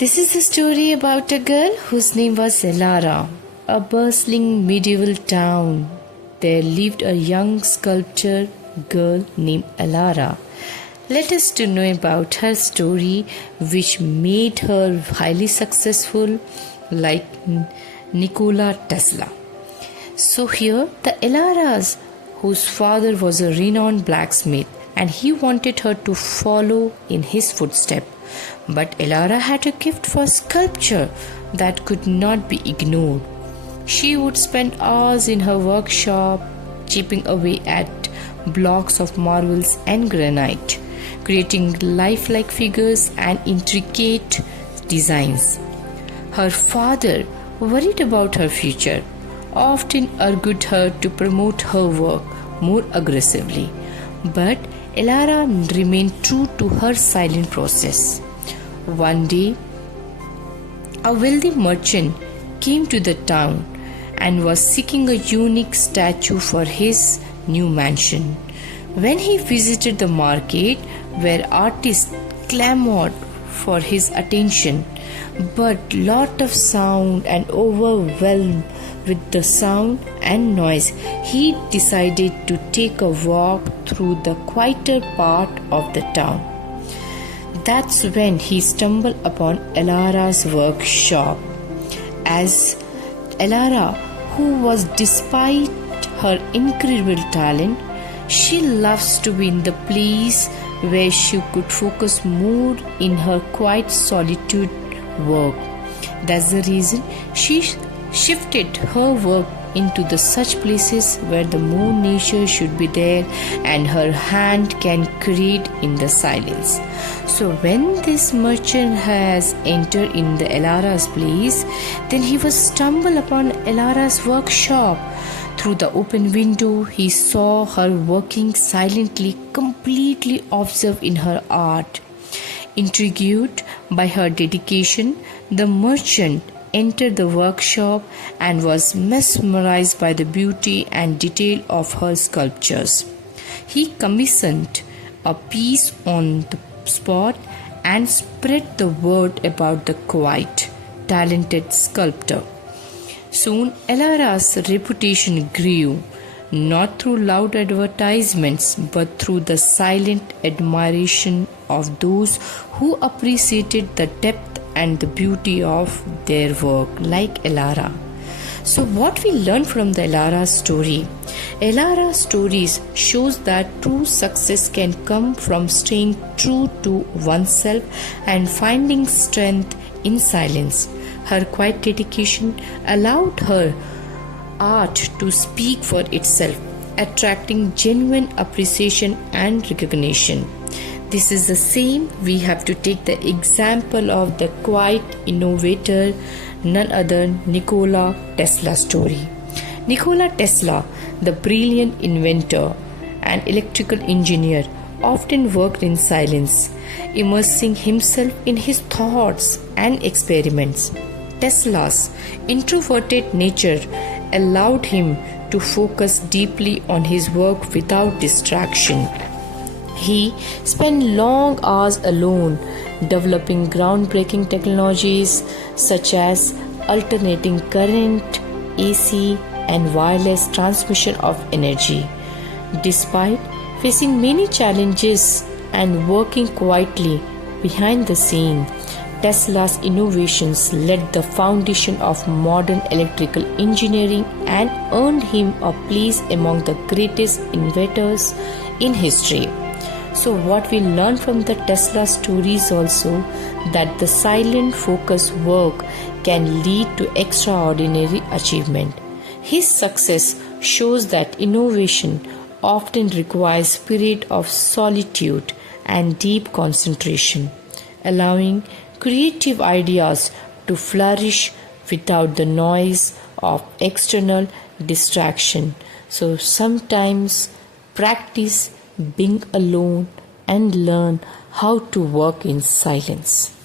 This is a story about a girl whose name was Elara. A bustling medieval town. There lived a young sculptor girl named Elara. Let us to know about her story, which made her highly successful, like Nikola Tesla. So here, the Elaras, whose father was a renowned blacksmith, and he wanted her to follow in his footsteps. But Elara had a gift for sculpture that could not be ignored. She would spend hours in her workshop, chipping away at blocks of marbles and granite, creating lifelike figures and intricate designs. Her father, worried about her future, often urged her to promote her work more aggressively. But Elara remained true to her silent process. One day, a wealthy merchant came to the town and was seeking a unique statue for his new mansion. When he visited the market, where artists clamored for his attention, but lot of sound and overwhelmed with the sound and noise, he decided to take a walk through the quieter part of the town. That's when he stumbled upon Elara's workshop. As Elara, who was, despite her incredible talent, she loves to be in the place where she could focus more in her quiet solitude work. That's the reason she shifted her work into the such places where the more nature should be there and her hand can create in the silence. So when this merchant has entered in the Elara's place, then he was stumbled upon Elara's workshop. Through the open window, he saw her working silently, completely absorbed in her art. Intrigued by her dedication, the merchant entered the workshop and was mesmerized by the beauty and detail of her sculptures. He commissioned a piece on the spot and spread the word about the quiet, talented sculptor. Soon Elara's reputation grew, not through loud advertisements but through the silent admiration of those who appreciated the depth and the beauty of their work, like Elara. So what we learn from the Elara story? Elara stories shows that true success can come from staying true to oneself and finding strength in silence. Her quiet dedication allowed her art to speak for itself, attracting genuine appreciation and recognition. This is the same we have to take the example of the quiet innovator, none other Nikola Tesla story. Nikola Tesla, the brilliant inventor and electrical engineer, often worked in silence, immersing himself in his thoughts and experiments. Tesla's introverted nature allowed him to focus deeply on his work without distraction. He spent long hours alone developing groundbreaking technologies such as alternating current, AC, and wireless transmission of energy. Despite facing many challenges and working quietly behind the scene, Tesla's innovations laid the foundation of modern electrical engineering and earned him a place among the greatest inventors in history. So what we learn from the Tesla stories also, that the silent focused work can lead to extraordinary achievement. His success shows that innovation often requires a period of solitude and deep concentration, allowing creative ideas to flourish without the noise of external distraction. So sometimes practice being alone and learn how to work in silence.